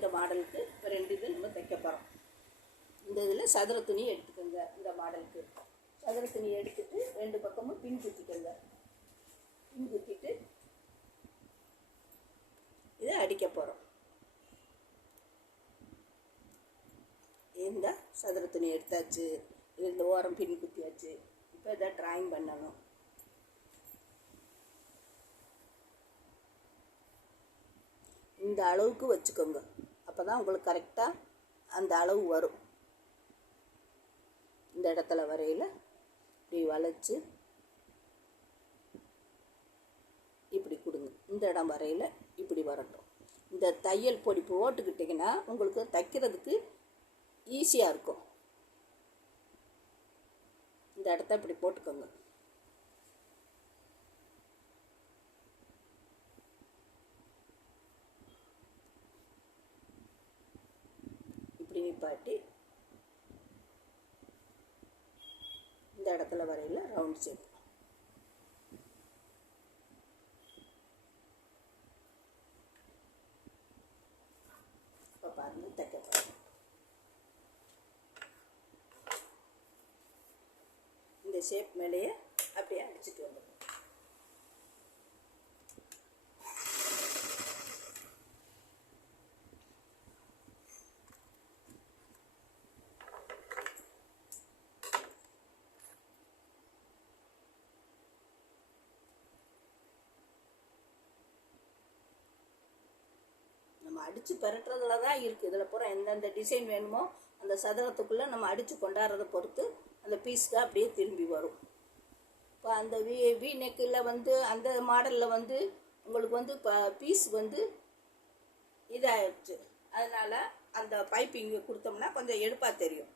இந்த மாடலுக்கு இப்போ 2 இது நம்ம தைக்க போகிறோம். இந்த இதில் சதுர துணி எடுத்துக்கோங்க. இந்த மாடலுக்கு சதுர துணி எடுத்துட்டு 2 பக்கமும் பின் குத்திக்கோங்க. பின் குத்திட்டு இதை அடிக்க போகிறோம். இந்த சதுர துணி எடுத்தாச்சு, இந்த ஓரம் பின் குத்தியாச்சு. இப்போ இதை ட்ராயிங் பண்ணணும். இந்த அளவுக்கு வச்சுக்கோங்க, அப்போ தான் உங்களுக்கு கரெக்டாக அந்த அளவு வரும். இந்த இடத்துல வரையில் இப்படி வளைச்சி இப்படி கொடுங்க. இந்த இடம் வரையில் இப்படி வரட்டும். இந்த தையல் பொடி போட்டுக்கிட்டிங்கன்னா உங்களுக்கு தைக்கிறதுக்கு ஈஸியாக இருக்கும். இந்த இடத்த இப்படி போட்டுக்கோங்க. இப்படி நிப்பாட்டி இந்த இடத்துல வரையில் ரவுண்ட் ஷேப். இப்போ பாருங்கள், தைக்க போகிறோம். இந்த ஷேப் மேலேயே அப்படியே அடிச்சுட்டு வந்துடும். நம்ம அடித்து பெரட்டுறதுல தான் இருக்குது. இதில் பூரா எந்தெந்த டிசைன் வேணுமோ அந்த சதுரத்துக்குள்ளே நம்ம அடித்து கொண்டாடுறதை பொறுத்து அந்த பீஸ் தான் அப்படியே திரும்பி வரும். இப்போ அந்த வி நெக்கில் வந்து அந்த மாடலில் வந்து உங்களுக்கு வந்து இப்போ பீஸ் வந்து இதாகிடுச்சு. அதனால் அந்த பைப்பிங் கொடுத்தோம்னா கொஞ்சம் எடுப்பாக தெரியும்.